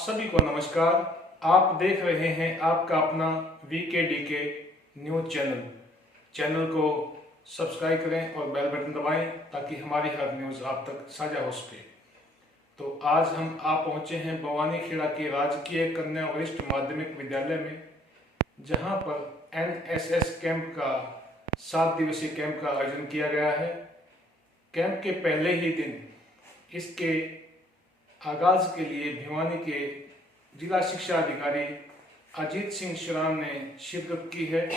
सभी को नमस्कार। आप देख रहे हैं आपका अपना VKDK न्यूज चैनल को सब्सक्राइब करें और बेल बटन दबाएं ताकि हमारी हर न्यूज़ आप तक साझा हो सके। तो आज हम आप पहुंचे हैं भवानीखेड़ा के राजकीय कन्या वरिष्ठ माध्यमिक विद्यालय में, जहां पर NSS कैंप का 7 दिवसीय कैंप का आयोजन किया गया है। कैंप के पहले ही दिन इसके आगाज के लिए भिवानी के जिला शिक्षा अधिकारी अजीत सिंह शरान ने शिरकत की है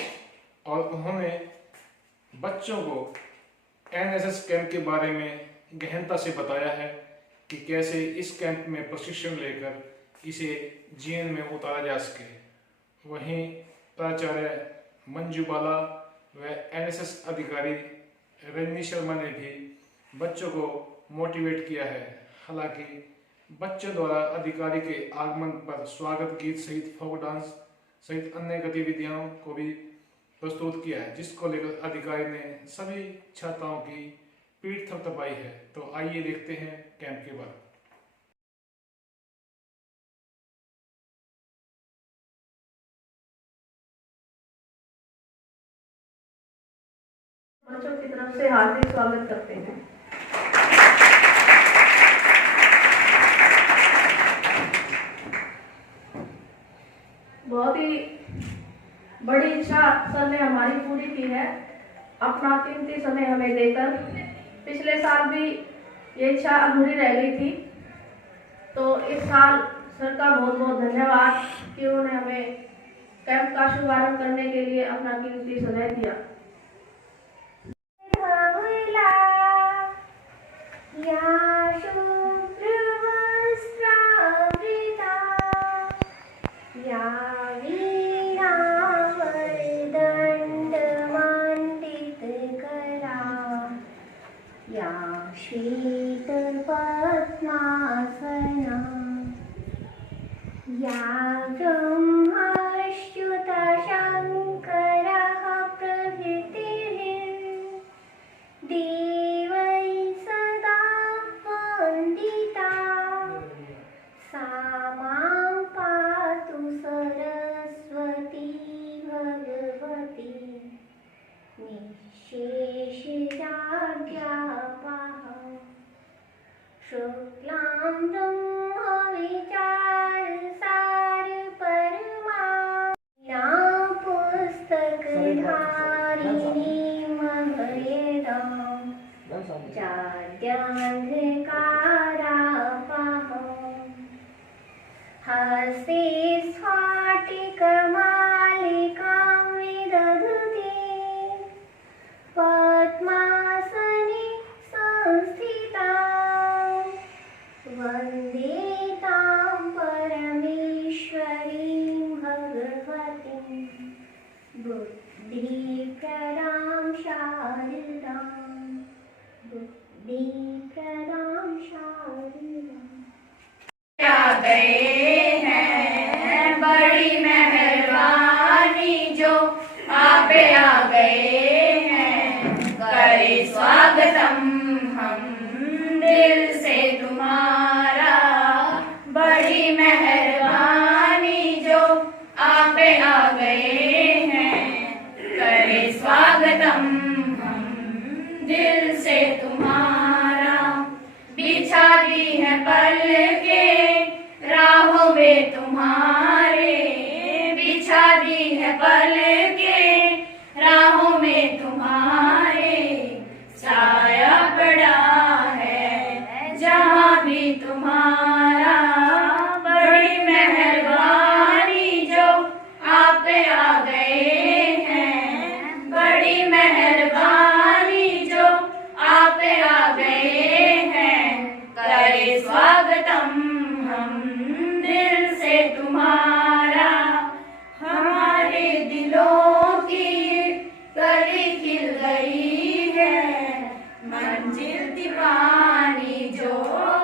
और उन्होंने बच्चों को NSS कैंप के बारे में गहनता से बताया है कि कैसे इस कैंप में प्रशिक्षण लेकर इसे जीवन में उतारा जा सके। वहीं प्राचार्य मंजू बाला व NSS अधिकारी रजनी शर्मा ने भी बच्चों को मोटिवेट किया है। हालांकि बच्चों द्वारा अधिकारी के आगमन पर स्वागत गीत सहित फोक डांस सहित अन्य गतिविधियों को भी प्रस्तुत किया है, जिसको लेकर अधिकारी ने सभी छात्राओं की पीठ थपथपाई है। तो आइए देखते हैं कैंप के बारे में। बच्चों की तरफ से हार्दिक स्वागत करते हैं। बहुत ही बड़ी इच्छा सर ने हमारी पूरी की है, अपना कीमती समय हमें देकर। पिछले साल भी ये इच्छा अधूरी रह गई थी, तो इस साल सर का बहुत बहुत धन्यवाद कि उन्होंने हमें कैंप का शुभारंभ करने के लिए अपना कीमती समय दिया। शीत पद्मासना या ब्रह्माच्युत शङ्करः प्रभृतिः देवैः सदा वन्दिता सा मां पातु सरस्वती भगवती निःशेषराज्ञापः शुक्लां ब्रह्मविचारसार परमा पुस्तकधारिणीं अभयदां जाड्यान्धकारापहं हस्ते स्फाटिकमालिकां विदधते पद्मासने संस्थितां वन्दे तां परमेश्वरीं भगवतीं बुद्धिप्रदां शारदां। आ गए हैं बड़ी मेहरबानी जो आप आ गए हैं, करे स्वागतम हम दिल से तुम्हारा। बड़ी मेहरबानी जो आप आ गए हैं, करे स्वागतम हम दिल से तुम्हारा। बिछा दी है पलके राहों में तुम्हारे, बिछा दी है पलके राहों में तुम्हारे। साया पड़ा है जहाँ भी तुम्हारा। बड़ी मेहरबानी जो आप आ गए हैं, बड़ी मेहरबानी जो आप आ गए हैं, करे स्वागतम हम दिल से तुम्हारा। हमारे दिलों की कली खिल गई है, मंजिल दीवानी जो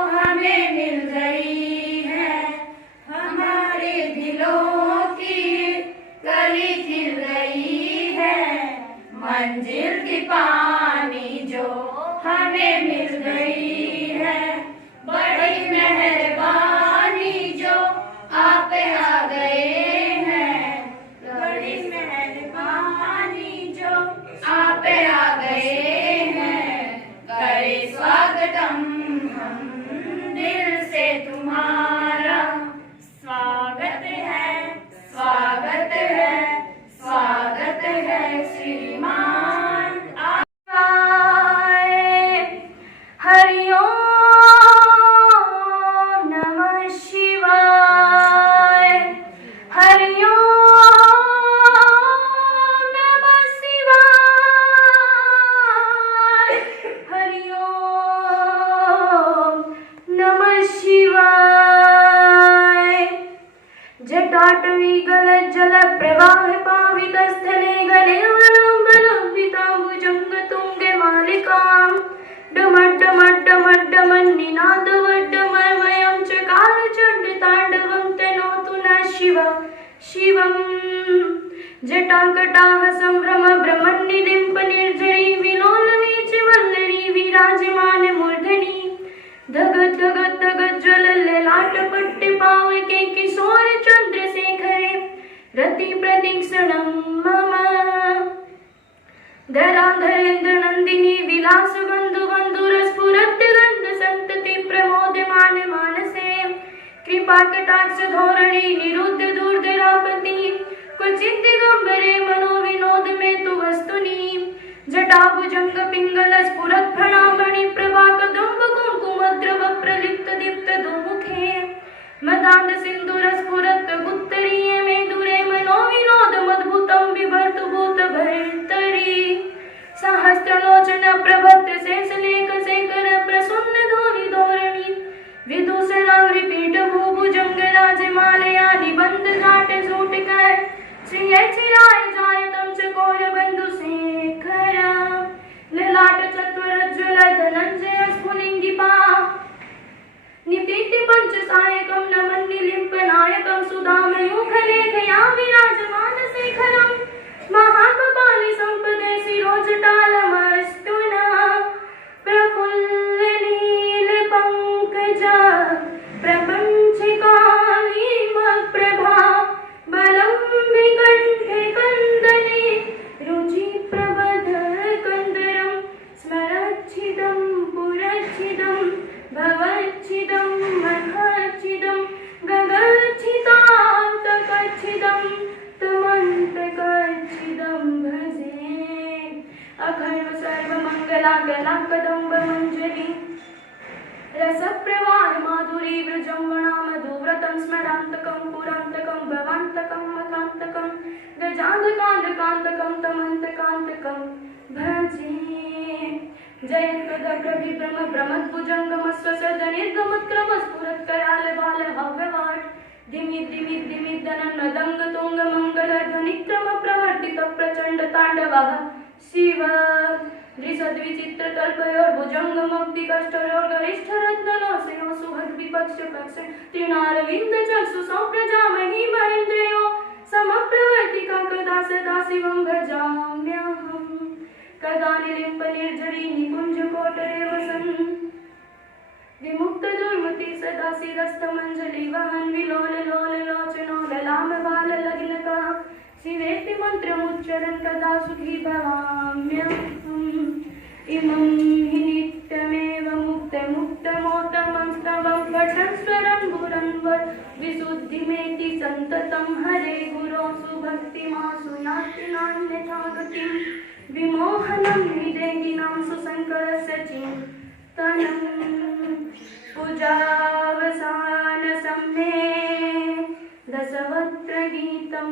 हमें मिल गई है। हमारे दिलों की कली खिल गई है, मंजिल की पानी जो हमें मिल गई है। बड़ी मेहरबानी जो आप आ गए हैं, बड़ी मेहरबानी जो आप आ गए हैं, करे स्वागतम हम दिल से तुम्हारा। स्वागत है, स्वागत है, स्वागत है श्रीमान आए। हरि ओम नमः शिवाय, हरि ओम नमः शिवाय, हरि ओम नमः शिवाय। जटाटवी गलज्जल प्रवाह पावितस्थले गलेवलम्बलम्बिताम्बुजङ्ग तुङ्गे मालिकाम् डमड्डमड्डमड्डमन्निनादवड्डमर्वयं चकार चण्डताण्डवं तनोतु नः शिवम्। जटाकटाः सम्भ्रम भ्रमन्निलिम्प निर्झरी विलोलवीचि वल्लरी विराजमान मूर्धनि धगत धगत धगत ज्वलल्ललाट पट्टे पावके किशोर चन्द्रशेखरे रति प्रतीक्षणं मम। धराधरेन्द्र नन्दिनी विलास बन्धु बन्धुरस्फुरद् गन्ध सन्तति प्रमोदमान मानसे कृपा कटाक्ष धोरणी निरुद्ध दूरधरापति क्वचित् दिगम्बरे मनो विनोद में तु वस्तुनि जटाभुजंग पिंगल स्फुरत् फणामणि प्रभा कदम्ब कुङ्कुमद्रव प्रलिप्त दीप्त दोमुखे मदान्ध सिन्दूर स्फुरत् उत्तरीये मेदुरे मनो विनोदमद्भुतं बिभर्तु भूतभर्तरि सहस्रलोचन प्रभत्र शेषलेख शेखर प्रसन्न धोनि धोरणि विदूषरांग्रि पीठ भूभुजंग राजमालया निबंध घाट सूटकर श्रिय चिराय जायतं चकोर बंधु शेखर ललाट चतुरज्ज्वल धनञ्जय स्फुलिङ्गिपा निपीति पंचसायकं नमन्निलिम्पनायकं सुधामयूखलेखया विराजमान शेखरं महाकपालि सम्पदे शिरोजटालमस्तु नः प्रफुल्लनीलपङ्कजा प्रपञ्चकालीमप्रभा बलं विकण्ठे कन्दले रुचिप्रबधकन्दरं स्मरच्छिदं पुरच्छिदं भवच्छिदं मखच्छिदं गगच्छिदान्तकच्छिदं तमन्तकच्छिदं भजे। अखण्ड सर्वमङ्गलाकलाकदम्ब मञ्जरी रसप्रवाह माधुरी व्रजंवणा मधुव्रतं स्मरान्तकं पुरान्तकं भवान्तकं मतान्तकं गजान्तकान्तकान्तकं तमन्तकान्तकं भजे। जयत्कदग्रविभ्रम भ्रमद्भुजङ्गमस्वसर्जनिर्गमत्क्रमस्फुरत्करालबालहव्यवाट् दिमित् दिमित् दिमित् दनन्नदङ्गतुङ्गमङ्गलध्वनिक्रमप्रवर्तितप्रचण्डताण्डवः शिव द्विसद्विचित्रकल्पयोर्भुजङ्गमब्धिकष्टयोर्गरिष्ठरत्नलोचयो सुहद्विपक्षपक्ष तृणारविन्दचक्षु सौप्रजामहि महेन्द्रयो समप्रवर्तिका कदा सदा शिवं भजाम्यहम्। कदा निलिम्प निर्झरी निकुञ्जकोटरे वसन् विमुक्त दुर्मति सदा शिरस्थमञ्जलि वहन् विलोल लोल लोचनो ललाम बाल लग्नका शिवेति मन्त्रमुच्चरन् कदा सुखी भवाम्यहम्। इमं हि नित्यमेव मुक्तमुक्तमोत्तमं स्तवं पठन् स्वरन् भुरन्वर् विशुद्धिमेति सन्ततं हरे गुरो सुभक्तिमासु नास्ति नान्यथा गतिम् विमोहनं हृदयगिनां सुशङ्करस्य चिन्तनं पूजावसानसमये दशवक्त्रगीतं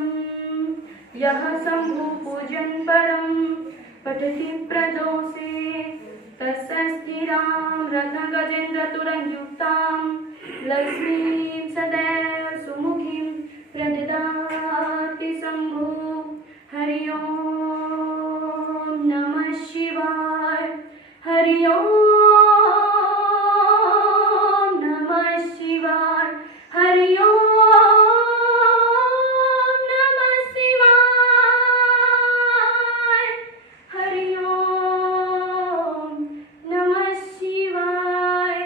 यः शम्भुपूजन् परं पठति प्रदोषे तस्य स्थिरां रत्नगजेन्द्रतुरयुक्तां लक्ष्मीं सदैव सुमुखीं प्रददाति शम्भु। हरि ओम नमः शिवाय, हरि ओम नमः शिवाय, हरि ओम नमः शिवाय, हरि ओम नमः शिवाय।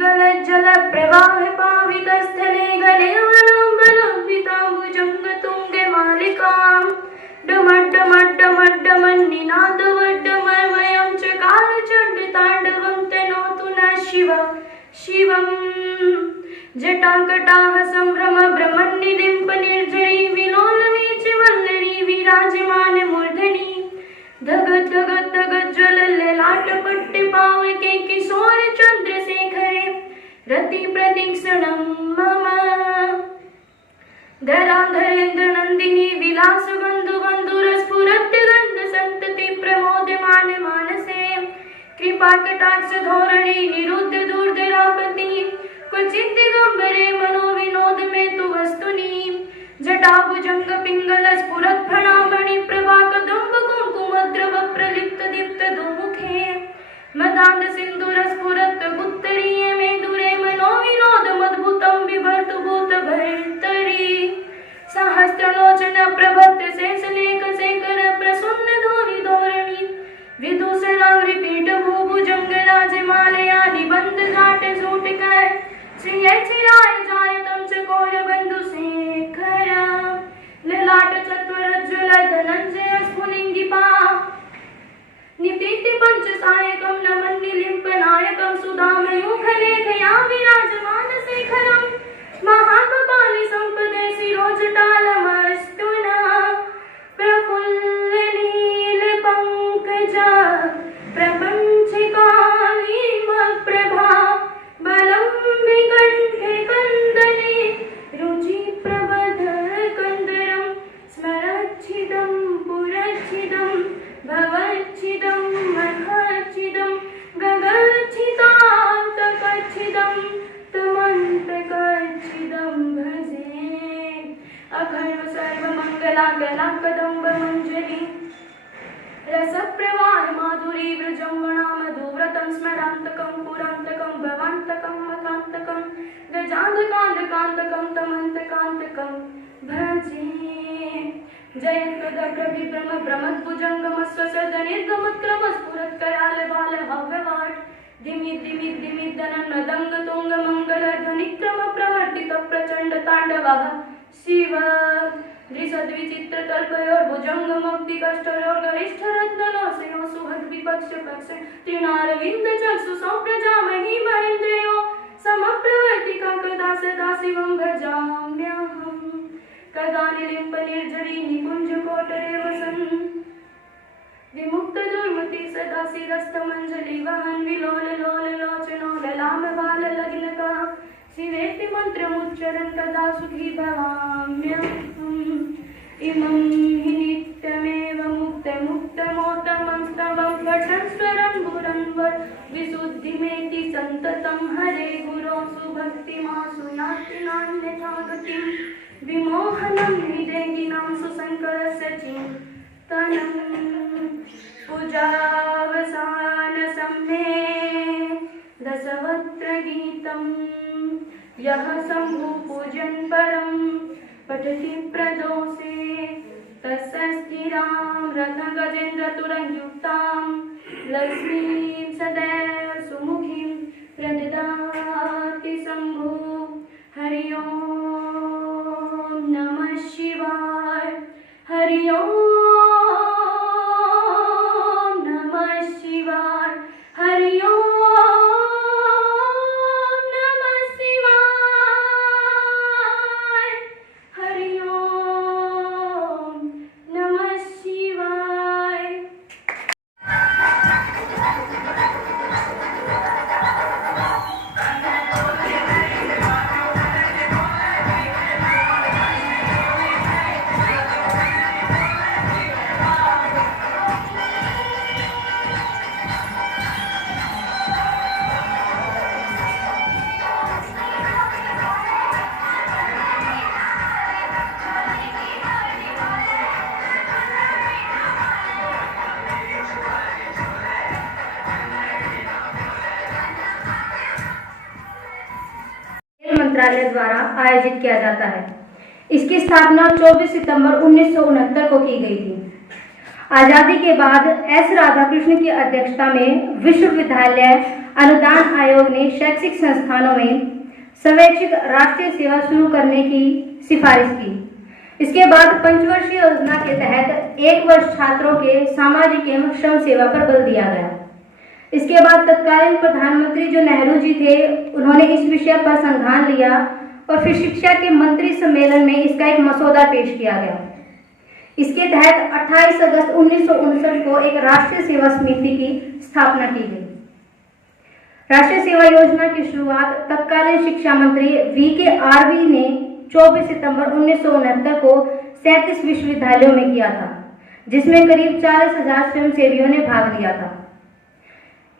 गलज्जल प्रवाह पावितस्थले गलेवलम्बलम्बिताम्बुजङ्गतुङ्गे मालिकाम् डमड्डमड्डमड्डमन्निनादवड्डमर्वयं चकार चण्डताण्डवं तनोतु नः शिवम् जटाकटाः सम्भ्रम भ्रमन्निलिम्प निर्झरी विलोलवीचि वल्लरी विराजमान मूर्धनि धगत् धगत् धगत् ज्वलल्ललाटपट्टे पावके किशोर चन्द्रशेखरे रति प्रतीक्षणं मम धराधरेन्द्र नन्दिनी विलास बन्धु बन्धुरस्फुरत् गन्ध सन्तति प्रमोदमान मानसे कृपा कटाक्ष धोरणी निरुद्ध दुर्धरापति क्वचित् दिगम्बरे मनो विनोद में तु वस्तुनि जटाभुजंग पिंगल स्फुरत् फणामणि प्रभा कदम्ब कुङ्कुमद्रव प्रलिप्त दीप्त दुमुखे मदान्ध सिन्दूर स्फुरत् उत्तरीये मे दूरे मनो विनोद मद्भुतं बिभर्तु भूत भर्तरि सहस्रलोचन प्रभत्र शेषलेख शेखर प्रसन्न धोनि धोरणि विदूषणांग्रि पीठ भूभुजंग राजमालया निबंध घाट सूटिकर श्रिय चिराय जायतं चकोर बंधु शेखर ललाट चतुरज्ज्वल धनञ्जय स्फुलिङ्गिपा निपीति पंचसायकं नमन्निलिम्पनायकं सुधामयूखलेखया विराजमान शेखरं महाकपालि सम्पदे शिरोजटालमस्तु नः प्रफुल्लनीलपङ्कजा प्रपञ्चकालीमप्रभा बलं विकण्ठे कन्दले रुचिप्रबधकन्दरं स्मरच्छिदं पुरच्छिदं भवच्छिदं मखच्छिदं गगच्छिदान्तकच्छिदं तमन्तकच्छिदं भजे अखण्ड सर्वमङ्गलाकलाकदम्बमञ्जरी रसप्रवाह माधुरी वृजङ्गणा मधुव्रतं स्मरान्तकं पुरान्तकं भवान्तकं मकान्तकं गजान्तकान्तकान्तकं तमन्तकान्तकं भजे जयन्तदग्रविभ्रम भ्रमद्भुजङ्गमस्वसदनिर्गमत्क्रमस्फुरत्करालबाल हव्यवाट् दिमित् दिमित् दिमित् दनन्नदङ्गतुङ्गमङ्गलध्वनिक्रम प्रवर्तित प्रचण्ड ताण्डवः शिव द्विसद्विचित्रतल्पयोर्भुजङ्गमब्धिकष्टयोर्गरिष्ठरत्नलोचयो सुभद्विपक्षपक्ष तृणारविन्दचक्षु सौप्रजामहि महेन्द्रयो समप्रवर्तिका कदा सदा शिवं भजाम्यहम् कदा निलिम्प निर्झरी निकुञ्जकोटरे वसन् विमुक्त दुर्मति सदा शिरस्तमञ्जलि वहन् विलोल लोल लोचनो ललाम बाल लग्नका शिवेति मन्त्रमुच्चरन् कदा सुखी भवाम्यहम् इमं हि नित्यमेव मुक्तमुक्तमोत्तमं स्तवं पठन् स्वरन् भुरन्वर विशुद्धिमेति सन्ततं हरे गुरो सुभक्तिमासु नास्ति नान्यथा गतिं विमोहनं हृदयिनां सुशङ्करस्य चिन्तनं पूजावसानसमये दशवक्त्रगीतम् यः शम्भु पूजन् परं पठति प्रदोषे तस्य स्थिरां रत्नगजेन्द्रतुरयुक्तां लक्ष्मीं सदैव सुमुखीं प्रददाति शम्भु हरि ओं नमः शिवाय हरि ओं नमः शिवाय हरि ओं मंत्रालय द्वारा आयोजित किया जाता है। इसकी स्थापना 24 सितंबर 1969 को की गई थी। आजादी के बाद एस राधाकृष्ण की अध्यक्षता में विश्वविद्यालय अनुदान आयोग ने शैक्षिक संस्थानों में स्वैच्छिक राष्ट्रीय सेवा शुरू करने की सिफारिश की। इसके बाद पंचवर्षीय योजना के तहत 1 वर्ष छात्रों के सामाजिक एवं श्रम सेवा पर बल दिया गया। इसके बाद तत्कालीन प्रधानमंत्री जो नेहरू जी थे, उन्होंने इस विषय पर संज्ञान लिया और फिर शिक्षा के मंत्री सम्मेलन में इसका एक मसौदा पेश किया गया। इसके तहत 28 अगस्त 1959 को एक राष्ट्रीय सेवा समिति की स्थापना की गई। राष्ट्रीय सेवा योजना की शुरुआत तत्कालीन शिक्षा मंत्री वीके आरवी ने 24 सितंबर 1969 को 37 विश्वविद्यालयों में किया था, जिसमें करीब 40,000 स्वयंसेवियों ने भाग लिया था।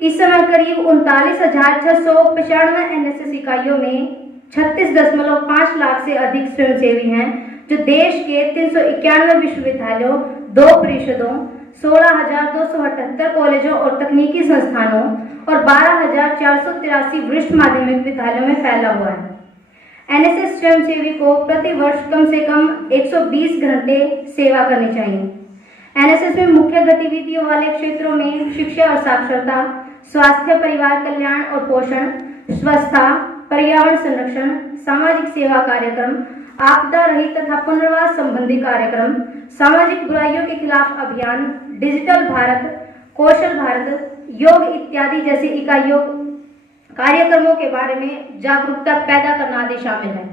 इस समय करीब 39,695 एनएसएस इकाइयों में 36.5 लाख से अधिक स्वयंसेवी हैं, जो देश के 391 विश्वविद्यालयों, 2 परिषदों, 16,278 कॉलेजों और तकनीकी संस्थानों और 12,483 वरिष्ठ माध्यमिक विद्यालयों में फैला हुआ है। एनएसएस स्वयंसेवी को प्रति वर्ष कम से कम 120 घंटे सेवा करनी चाहिए। एनएसएस में मुख्य गतिविधियों वाले क्षेत्रों में शिक्षा और साक्षरता, स्वास्थ्य, परिवार कल्याण और पोषण, स्वच्छता, पर्यावरण संरक्षण, सामाजिक सेवा कार्यक्रम, आपदा रहित तथा पुनर्वास संबंधी कार्यक्रम, सामाजिक बुराइयों के खिलाफ अभियान, डिजिटल भारत, कौशल भारत, योग इत्यादि जैसी इकाइयों कार्यक्रमों के बारे में जागरूकता पैदा करना आदि शामिल है।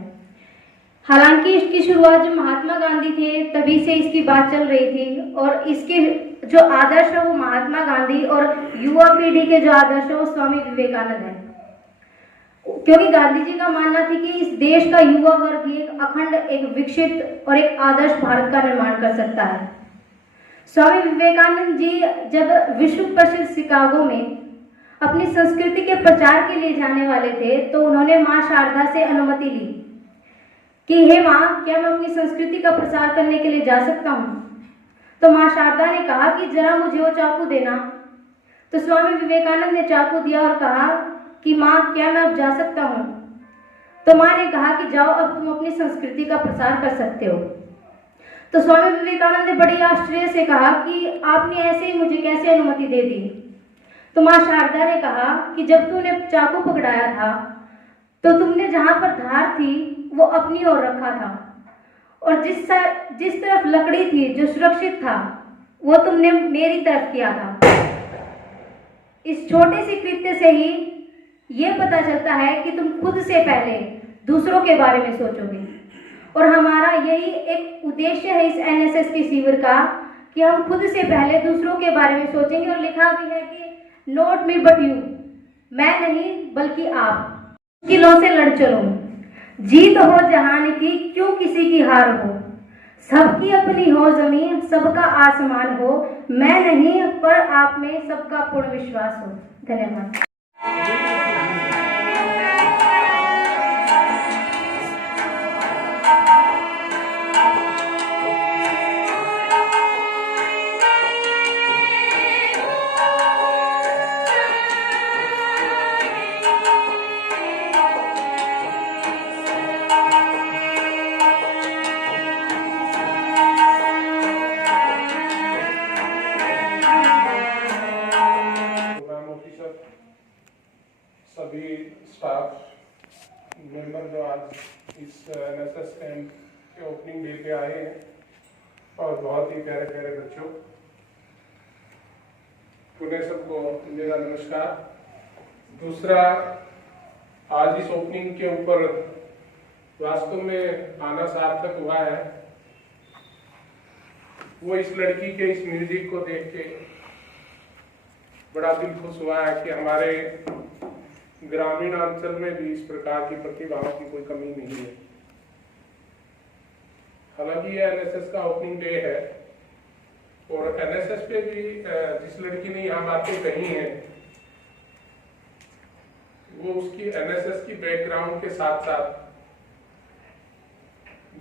हालांकि इसकी शुरुआत जब महात्मा गांधी थे तभी से इसकी बात चल रही थी और इसके जो आदर्श है वो महात्मा गांधी और युवा पीढ़ी के जो आदर्श है वो स्वामी विवेकानंद है, क्योंकि गांधी जी का मानना था कि इस देश का युवा वर्ग ही एक अखंड, एक विकसित और एक आदर्श भारत का निर्माण कर सकता है। स्वामी विवेकानंद जी जब विश्व प्रसिद्ध शिकागो में अपनी संस्कृति के प्रचार के लिए जाने वाले थे तो उन्होंने मां शारदा से अनुमति ली कि हे मां, क्या मैं अपनी संस्कृति का प्रसार करने के लिए जा सकता हूँ? तो मां शारदा ने कहा कि जरा मुझे वो चाकू देना। तो स्वामी विवेकानंद ने चाकू दिया और कहा कि मां, क्या मैं अब जा सकता हूँ? तो मां ने कहा कि जाओ, अब तुम अपनी संस्कृति का प्रसार कर सकते हो। तो स्वामी विवेकानंद ने बड़ी आश्चर्य से कहा कि आपने ऐसे ही मुझे कैसे अनुमति दे दी? तो मां शारदा ने कहा कि जब तूने चाकू पकड़ाया था तो तुमने जहां पर धार थी वो अपनी ओर रखा था और जिस तरफ लकड़ी थी जो सुरक्षित था वो तुमने मेरी तरफ किया था। इस छोटे से कृत्य से ही ये पता चलता है कि तुम खुद से पहले दूसरों के बारे में सोचोगे और हमारा यही एक उद्देश्य है इस एनएसएस के शिविर का कि हम खुद से पहले दूसरों के बारे में सोचेंगे। और लिखा भी है कि नॉट मी बट यू, मैं नहीं बल्कि आप, किलों से लड़ चलो, जीत हो जहान की क्यों किसी की हार हो, सबकी अपनी हो जमीन सबका आसमान हो, मैं नहीं पर आप में सबका पूर्ण विश्वास हो। धन्यवाद। सभी स्टाफ मेंबर जो आज इस एनएसएस कैंप के ओपनिंग डे पे आए हैं और बहुत ही प्यारे प्यारे बच्चों, पुनः सबको मेरा नमस्कार। दूसरा, आज इस ओपनिंग के ऊपर वास्तव में आना सार्थक हुआ है वो इस लड़की के इस म्यूजिक को देख के बड़ा दिल खुश हुआ है कि हमारे ग्रामीण अंचल में भी इस प्रकार की प्रतिभाओं की कोई कमी नहीं है। हालांकि यह एनएसएस का ओपनिंग डे है और एनएसएस पे भी जिस लड़की ने यहाँ बातें कही हैं वो उसकी एनएसएस की बैकग्राउंड के साथ साथ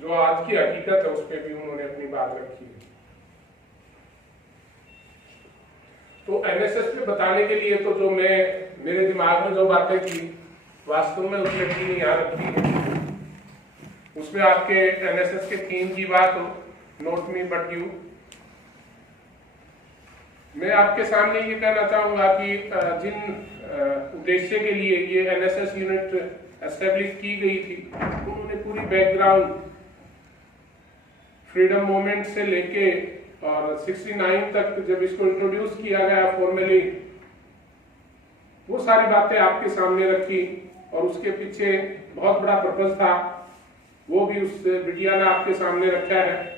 जो आज की हकीकत है उस पर भी उन्होंने अपनी बात रखी है। तो एनएसएस पे बताने के लिए तो जो मेरे दिमाग में जो बातें थी वास्तव में उस लड़की ने यहाँ रखी है। उसमें आपके एनएसएस के थीम की बात हो, नॉट मी बट यू। मैं आपके सामने ये कहना चाहूंगा कि जिन उद्देश्य के लिए ये एनएसएस यूनिट एस्टेब्लिश की गई थी। उन्होंने पूरी बैकग्राउंड फ्रीडम मूवमेंट से लेके और 69 तक जब इसको इंट्रोड्यूस किया गया फॉर्मली, वो सारी बातें आपके सामने रखी और उसके पीछे बहुत बड़ा पर्पस था, वो भी उस बिटिया ने आपके सामने रखा है।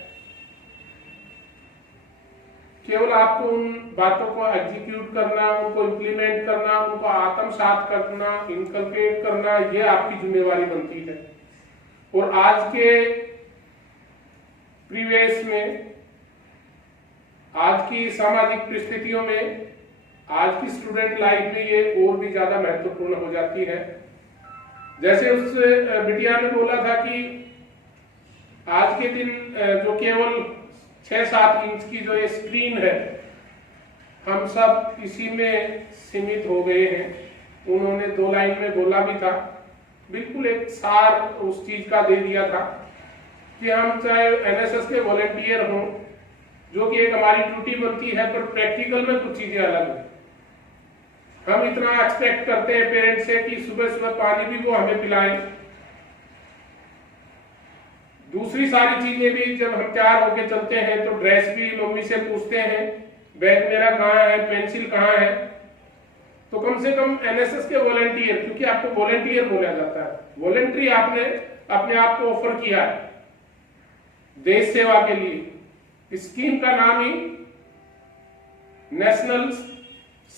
केवल आपको उन बातों को एग्जीक्यूट करना, उनको इम्प्लीमेंट करना, उनको आत्मसात करना, इनकलकेट करना, ये आपकी जिम्मेवारी बनती है। और आज के परिवेश में, आज की सामाजिक परिस्थितियों में, आज की स्टूडेंट लाइफ में ये और भी ज्यादा महत्वपूर्ण हो जाती है। जैसे उस बिटिया ने बोला था कि आज के दिन जो केवल 6-7 इंच की जो ये स्क्रीन है, हम सब इसी में सीमित हो गए हैं। उन्होंने 2 लाइन में बोला भी था, बिल्कुल एक सार उस चीज का दे दिया था कि हम चाहे एनएसएस के वॉलंटियर हों, जो कि एक हमारी ड्यूटी बनती है, पर प्रैक्टिकल में कुछ चीजें अलग है। हम इतना एक्सपेक्ट करते हैं पेरेंट्स से कि सुबह सुबह पानी भी वो हमें पिलाएं, दूसरी सारी चीजें भी जब हम तैयार होके चलते हैं तो ड्रेस भी मम्मी से पूछते हैं, बैग मेरा कहाँ है, पेंसिल कहाँ है। तो कम से कम एनएसएस के वॉलंटियर, क्योंकि आपको वॉलंटियर बोला जाता है, वॉलंटरी आपने अपने आप को ऑफर किया है देश सेवा के लिए। स्कीम का नाम ही नेशनल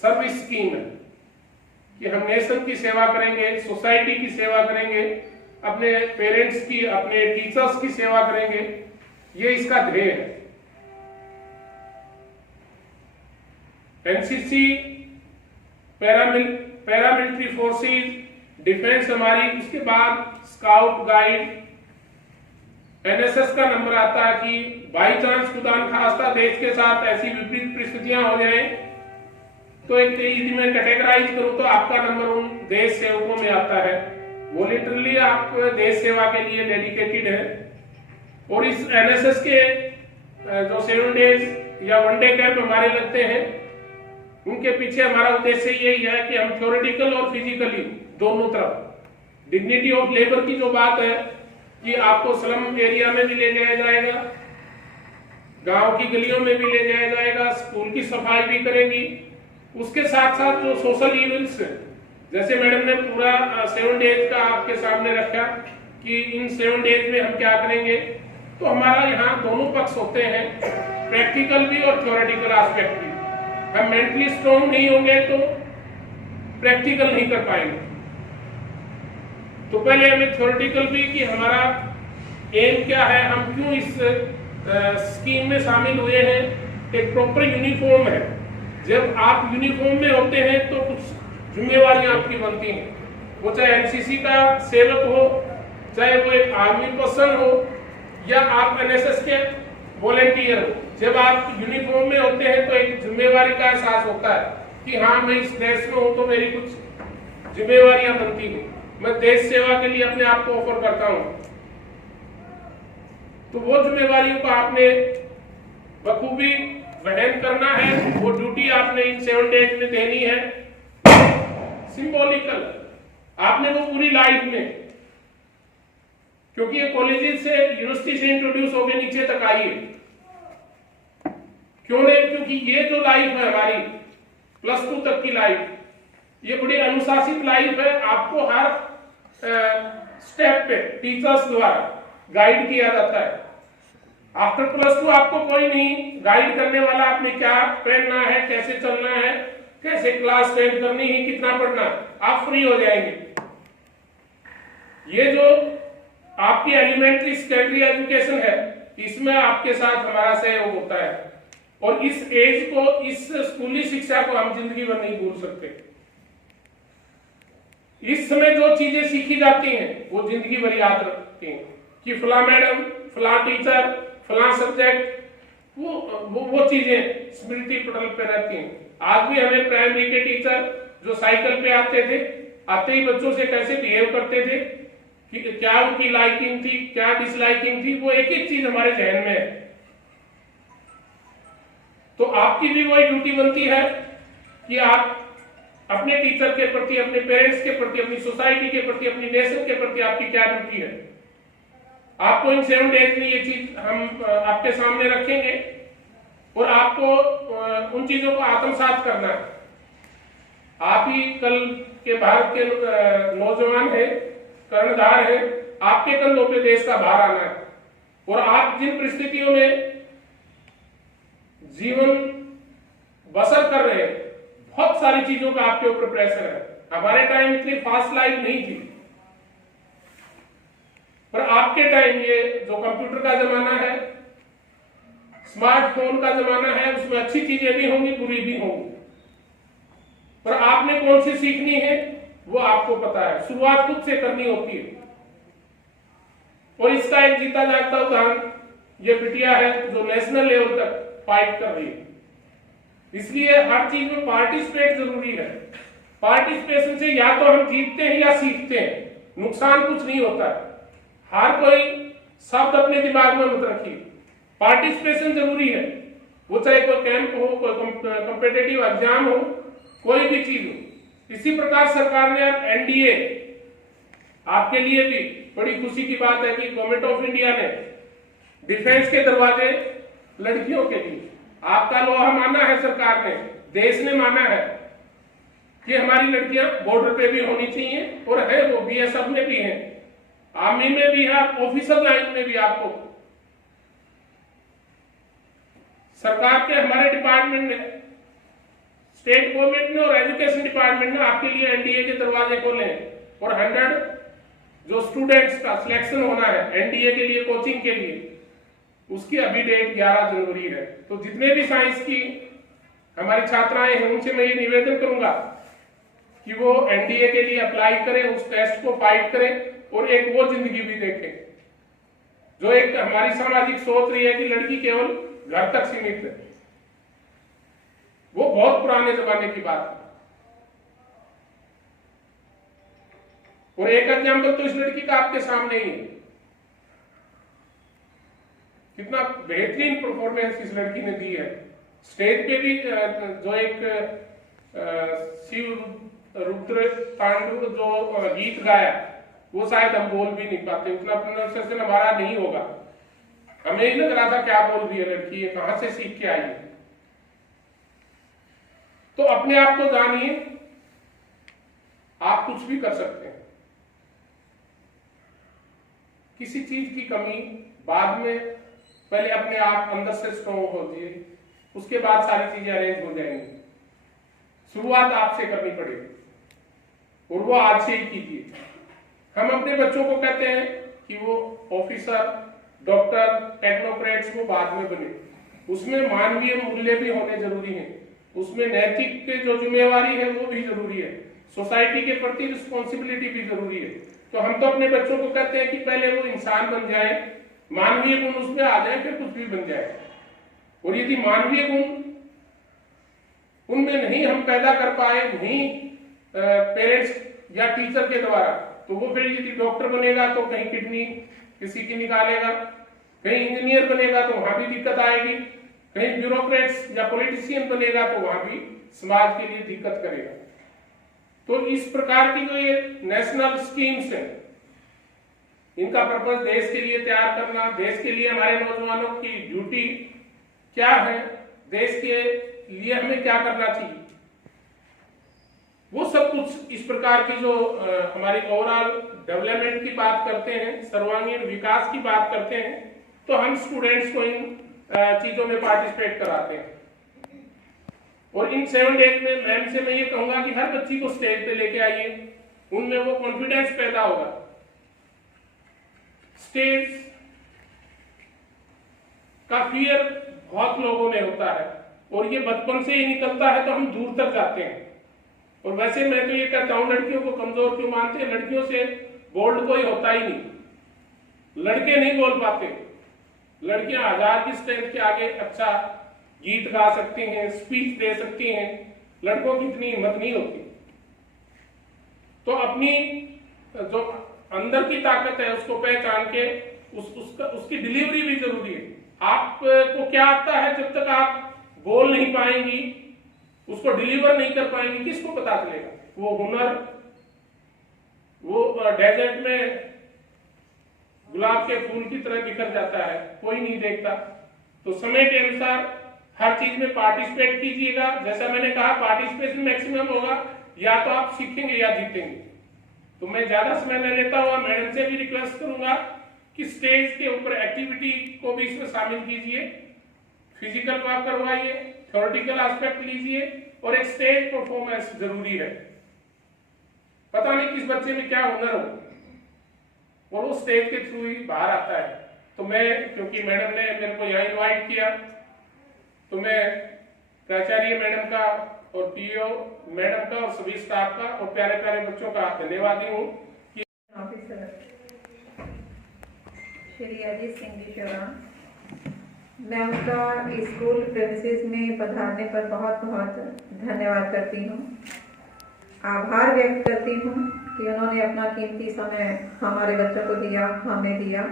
सर्विस स्कीम है कि हम नेशन की सेवा करेंगे, सोसाइटी की सेवा करेंगे, अपने पेरेंट्स की, अपने टीचर्स की सेवा करेंगे, ये इसका ध्येय है। एनसीसी, पैरामिलिट्री फोर्सेस, डिफेंस हमारी, उसके बाद स्काउट गाइड, एनएसएस का नंबर आता है कि बाई चांस खुदा न खास्ता देश के साथ ऐसी विपरीत परिस्थितियां हो जाए तो एक यदि मैं कैटेगराइज करूं तो आपका नंबर उन देश सेवकों में आता है। वो लिटरली आप देश सेवा के लिए डेडिकेटेड है। और इस एनएसएस के जो 7 डेज या 1 डे कैंप हमारे लगते हैं, उनके पीछे हमारा उद्देश्य यही है कि हम थ्योरेटिकल और फिजिकली दोनों तरफ डिग्निटी ऑफ लेबर की जो बात है कि आपको स्लम एरिया में भी ले जाया जाएगा, गांव की गलियों में भी ले जाया जाएगा, स्कूल की सफाई भी करेगी, उसके साथ साथ जो सोशल इवेंट्स, जैसे मैडम ने पूरा 7 डेज का आपके सामने रखा कि इन 7 डेज में हम क्या करेंगे, तो हमारा यहाँ दोनों पक्ष होते हैं, प्रैक्टिकल भी और थ्योरेटिकल एस्पेक्ट भी। हम मेंटली स्ट्रॉन्ग नहीं होंगे तो प्रैक्टिकल नहीं कर पाएंगे। तो पहले हमें थ्योरेटिकल भी कि हमारा एम क्या है, हम क्यों इस स्कीम में शामिल हुए हैं। एक प्रॉपर यूनिफॉर्म है, जब आप यूनिफॉर्म में होते हैं तो कुछ जिम्मेवारियां आपकी बनती हैं, वो चाहे एनसीसी का सेवक हो, चाहे वो एक आर्मी पर्सन हो, या आप एनएसएस के वॉलंटियर हो। जब आप यूनिफॉर्म में होते हैं तो एक जिम्मेवारी का एहसास होता है कि हाँ मैं इस देश में हूं तो मेरी कुछ जिम्मेवारियां बनती हैं, मैं देश सेवा के लिए अपने आप को ऑफर करता हूं। तो वो जिम्मेवारियों को आपने बखूबी वहन करना है, वो ड्यूटी आपने इन 7 डेज में देनी है। सिंबॉलिकल आपने वो पूरी लाइफ में, क्योंकि ये कॉलेजेस से, यूनिवर्सिटी से इंट्रोड्यूस हो गए नीचे तक आई है, क्यों नहीं, क्योंकि ये जो लाइफ है हमारी +2 तक की लाइफ, ये बड़ी अनुशासित लाइफ है। आपको हर स्टेप पे टीचर्स द्वारा गाइड किया जाता है। आफ्टर +2 आपको कोई नहीं गाइड करने वाला, आपने क्या पहनना है, कैसे चलना है, कैसे क्लास अटेंड करनी है, कितना पढ़ना है, आप फ्री हो जाएंगे। ये जो आपकी एलिमेंट्री सेकेंडरी एजुकेशन है, इसमें आपके साथ हमारा सहयोग होता है। और इस एज को, इस स्कूली शिक्षा को हम जिंदगी भर नहीं भूल सकते। इस समय जो चीजें सीखी जाती हैं वो जिंदगी भर याद रखती हैं कि फला मैडम, फला टीचर, फला सब्जेक्ट, वो चीजें स्मृति पटल पे रहती हैं। आज भी हमें प्राइमरी के टीचर जो साइकिल पे आते थे, आते ही बच्चों से कैसे बिहेव करते थे, कि क्या उनकी लाइकिंग थी, क्या डिसलाइकिंग थी, वो एक एक चीज हमारे जहन में है। तो आपकी भी वही ड्यूटी बनती है कि आप अपने टीचर के प्रति, अपने पेरेंट्स के प्रति, अपनी सोसाइटी के प्रति, अपनी नेशन के प्रति आपकी क्या ड्यूटी है। आपको इन 7 डेज में ये चीज हम आपके सामने रखेंगे और आपको उन चीजों को आत्मसात करना है। आप ही कल के भारत के नौजवान हैं, कर्णधार हैं, आपके कंधों पे देश का भार आना है। और आप जिन परिस्थितियों में जीवन बसर कर रहे हैं, बहुत सारी चीजों का आपके ऊपर प्रेशर है। हमारे टाइम इतनी फास्ट लाइफ नहीं थी, पर आपके टाइम ये जो कंप्यूटर का जमाना है, स्मार्टफोन का जमाना है, उसमें अच्छी चीजें भी होंगी, बुरी भी होंगी, पर आपने कौन सी सीखनी है वो आपको पता है। शुरुआत खुद से करनी होती है। और इसका एक जीता जागता उदाहरण ये बिटिया है जो नेशनल लेवल तक फाइट कर रही है। इसलिए हर चीज में पार्टिसिपेट जरूरी है। पार्टिसिपेशन से या तो हम जीतते हैं या सीखते हैं, नुकसान कुछ नहीं होता है। हर कोई शब्द अपने दिमाग में मत रखिए, पार्टिसिपेशन जरूरी है। वो चाहे कोई कैंप हो, कोई कॉम्पिटिटिव एग्जाम हो, कोई भी चीज हो। इसी प्रकार सरकार ने अब एनडीए, आपके लिए भी बड़ी खुशी की बात है कि गवर्नमेंट ऑफ इंडिया ने डिफेंस के दरवाजे लड़कियों के लिए, आपका लोहा माना है सरकार ने, देश ने माना है कि हमारी लड़कियां बॉर्डर पे भी होनी चाहिए, और है वो बीएसएफ में भी है, आर्मी में भी है, ऑफिसर लाइन में भी। आपको सरकार के हमारे डिपार्टमेंट ने, स्टेट गवर्नमेंट ने और एजुकेशन डिपार्टमेंट ने आपके लिए एनडीए के दरवाजे खोले हैं। और 100 जो स्टूडेंट्स का सिलेक्शन होना है एनडीए के लिए, कोचिंग के लिए, उसकी अभी डेट 11 जनवरी है। तो जितने भी साइंस की हमारी छात्राएं हैं उनसे मैं ये निवेदन करूंगा कि वो एनडीए के लिए अप्लाई करें, उस टेस्ट को फाइट करें और एक वो जिंदगी भी देखें जो एक हमारी सामाजिक सोच रही है कि लड़की केवल घर तक सीमित है। वो बहुत पुराने जमाने की बात है। और एक एग्जाम्पल तो इस लड़की का आपके सामने ही है। कितना बेहतरीन परफॉर्मेंस इस लड़की ने दी है। स्टेज पे भी जो एक शिव रुद्र तांडव जो गीत गाया, वो शायद हम बोल भी नहीं पाते, उतना प्रोनाउंसिएशन हमारा नहीं होगा। हमें ही लग रहा था क्या बोल रही है लड़की, ये कहां से सीख के आई है। तो अपने आप को जानिए, आप कुछ भी कर सकते हैं। किसी चीज की कमी बाद में, पहले अपने आप अंदर से स्ट्रॉन्ग होजिए, उसके बाद सारी चीजें अरेंज हो जाएंगी। शुरुआत आपसे करनी पड़ेगी और वो आज से ही कीजिए। हम अपने बच्चों को कहते हैं कि वो ऑफिसर, डॉक्टर, टेक्नोक्रेट्स वो बाद में बने। उसमें मानवीय मूल्य भी होने जरूरी है, उसमें नैतिक के जो जिम्मेवारी है वो भी जरूरी है, सोसाइटी के प्रति रिस्पॉन्सिबिलिटी भी जरूरी है। तो हम तो अपने बच्चों को कहते हैं कि पहले वो इंसान बन जाए, मानवीय गुण उसमें आ जाए, फिर कुछ भी बन जाए। और यदि मानवीय गुण उनमें नहीं हम पैदा कर पाए, नहीं पेरेंट्स या टीचर के द्वारा, तो वो फिर यदि डॉक्टर बनेगा तो कहीं किडनी किसी की निकालेगा, कहीं इंजीनियर बनेगा तो वहां भी दिक्कत आएगी, कहीं ब्यूरोक्रेट्स या पॉलिटिशियन बनेगा तो वहां भी समाज के लिए दिक्कत करेगा। तो इस प्रकार की जो ये नेशनल स्कीम्स है, इनका पर्पज देश के लिए तैयार करना, देश के लिए हमारे नौजवानों की ड्यूटी क्या है, देश के लिए हमें क्या करना चाहिए, वो सब कुछ इस प्रकार की जो हमारी ओवरऑल डेवलपमेंट की बात करते हैं, सर्वांगीण विकास की बात करते हैं, तो हम स्टूडेंट्स को इन चीजों में पार्टिसिपेट कराते हैं। और इन 7 डेज में मैम से मैं ये कहूंगा कि हर बच्ची को स्टेज पे लेके आइए, उनमें वो कॉन्फिडेंस पैदा होगा। स्टेज का फियर बहुत लोगों में होता है और ये बचपन से ही निकलता है तो हम दूर तक जाते हैं। और वैसे मैं तो ये कहता हूं, लड़कियों को कमजोर क्यों मानते हैं? लड़कियों से बोल्ड कोई होता ही नहीं। लड़के नहीं बोल पाते, लड़कियां 1000 की स्ट्रेंथ के आगे अच्छा गीत गा सकती हैं, स्पीच दे सकती हैं, लड़कों की इतनी हिम्मत नहीं होती। तो अपनी जो अंदर की ताकत है उसको पहचान के उसकी डिलीवरी भी जरूरी है। आपको क्या आता है, जब तक आप बोल नहीं पाएंगी उसको डिलीवर नहीं कर पाएंगे, किसको पता चलेगा? वो हुनर, वो डेजर्ट में गुलाब के फूल की तरह बिखर जाता है, कोई नहीं देखता। तो समय के अनुसार हर चीज में पार्टिसिपेट कीजिएगा। जैसा मैंने कहा, पार्टिसिपेशन मैक्सिमम होगा, या तो आप सीखेंगे या जीतेंगे। तो मैं ज्यादा समय ले लेता हुआ मैडम से भी रिक्वेस्ट करूंगा कि स्टेज के ऊपर एक्टिविटी को भी इसमें शामिल कीजिए, फिजिकल वर्क करवाइए, थ्योरेटिकल एस्पेक्ट लीजिए, और एक स्टेज परफॉर्मेंस जरूरी है। पता नहीं किस बच्चे में क्या हुनर हो और वो स्टेज के थ्रू ही बाहर आता है। तो मैं, क्योंकि मैडम ने मेरे को यहाँ इनवाइट किया, तो मैं प्राचार्य मैडम का और पीओ मैडम का और सभी स्टाफ का और प्यारे प्यारे बच्चों का धन्यवादी हूँ। ऑफिसर श्री अजीत सिंह जी शोराम, मैं उनका स्कूल प्रेमिसेस में पधारने पर बहुत बहुत धन्यवाद करती हूँ, आभार व्यक्त करती हूँ कि उन्होंने अपना कीमती समय हमारे बच्चों को दिया, हमें दिया।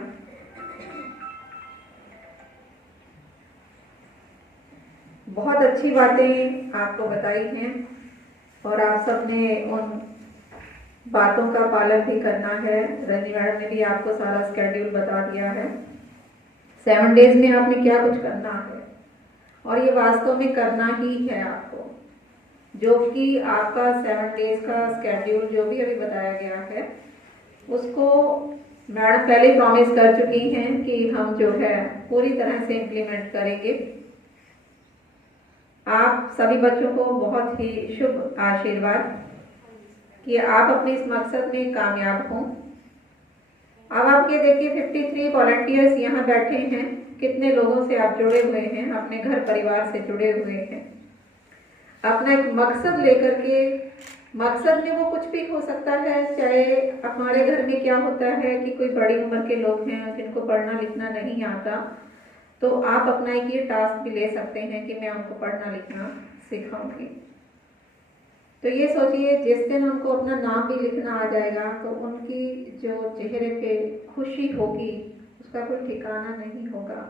बहुत अच्छी बातें आपको बताई हैं और आप सबने उन बातों का पालन भी करना है। रंजी मैडम ने भी आपको सारा स्केड्यूल बता दिया है, 7 डेज में आपने क्या कुछ करना है, और ये वास्तव में करना ही है आपको। जो कि आपका 7 डेज का स्केड्यूल जो भी अभी बताया गया है, उसको मैडम पहले प्रॉमिस कर चुकी हैं कि हम जो है पूरी तरह से इम्प्लीमेंट करेंगे। आप सभी बच्चों को बहुत ही शुभ आशीर्वाद कि आप अपने इस मकसद में कामयाब हों। अब आपके देखिए 53 वॉलंटियर्स यहाँ बैठे हैं, कितने लोगों से आप जुड़े हुए हैं, अपने घर परिवार से जुड़े हुए हैं, अपना एक मकसद लेकर के। मकसद में वो कुछ भी हो सकता है, चाहे हमारे घर में क्या होता है कि कोई बड़ी उम्र के लोग हैं जिनको पढ़ना लिखना नहीं आता, तो आप अपना एक ये टास्क भी ले सकते हैं कि मैं उनको पढ़ना लिखना सिखाऊंगी। तो ये सोचिए, जिस दिन उनको अपना नाम भी लिखना आ जाएगा तो उनकी जो चेहरे पे खुशी होगी उसका कोई ठिकाना नहीं होगा।